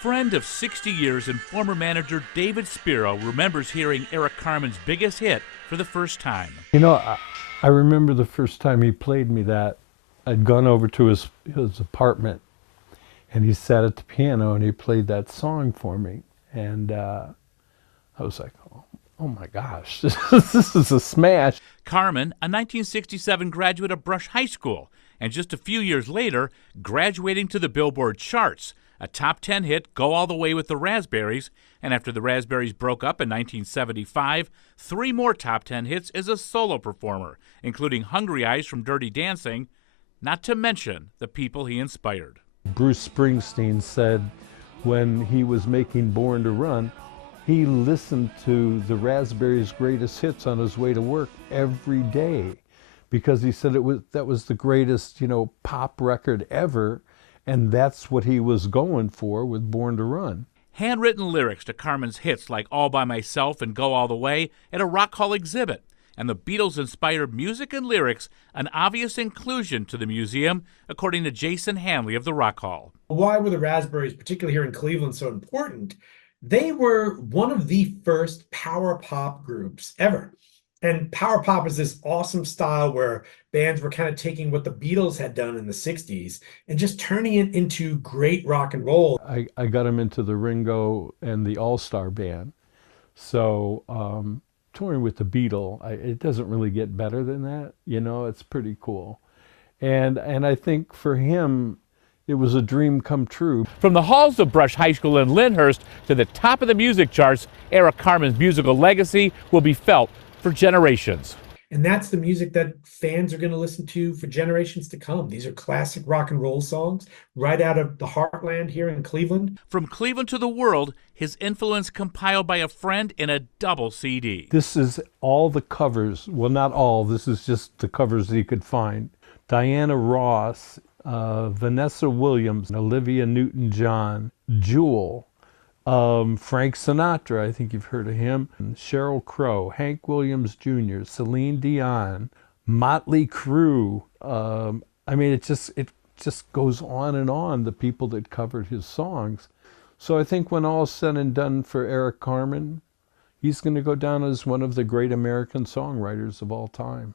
Friend of 60 years and former manager David Spiro remembers hearing Eric Carmen's biggest hit for the first time. You know, I remember the first time he played me that. I'd gone over to his apartment, and he sat at the piano and he played that song for me. And I was like, oh my gosh, this is a smash. Carmen, a 1967 graduate of Brush High School, and just a few years later, graduating to the Billboard charts. A top 10 hit, Go All the Way with the Raspberries, and after the Raspberries broke up in 1975, 3 more top 10 hits as a solo performer, including Hungry Eyes from Dirty Dancing, not to mention the people he inspired. Bruce Springsteen said when he was making Born to Run, he listened to the Raspberries' greatest hits on his way to work every day, because he said that was the greatest, pop record ever, and that's what he was going for with Born to Run. Handwritten lyrics to Carmen's hits like All by Myself and Go All the Way at a Rock Hall exhibit, and the Beatles-inspired music and lyrics an obvious inclusion to the museum, according to Jason Hanley of the Rock Hall. Why were the Raspberries, particularly here in Cleveland, so important? They were one of the first power pop groups ever. And power pop is this awesome style where bands were kind of taking what the Beatles had done in the 60s and just turning it into great rock and roll. I got him into the Ringo and the All-Star Band. So touring with the Beatles, it doesn't really get better than that. It's pretty cool. And I think for him, it was a dream come true. From the halls of Brush High School in Lyndhurst to the top of the music charts, Eric Carmen's musical legacy will be felt for generations. And that's the music that fans are going to listen to for generations to come. These are classic rock and roll songs right out of the heartland here in Cleveland. From Cleveland to the world, his influence compiled by a friend in a double CD. This is all the covers. Well, not all. This is just the covers that you could find. Diana Ross, Vanessa Williams, Olivia Newton-John, Jewel, Frank Sinatra, I think you've heard of him, Sheryl Crow, Hank Williams Jr., Celine Dion, Motley Crue. It just goes on and on, the people that covered his songs. So I think when all's said and done for Eric Carmen, he's going to go down as one of the great American songwriters of all time.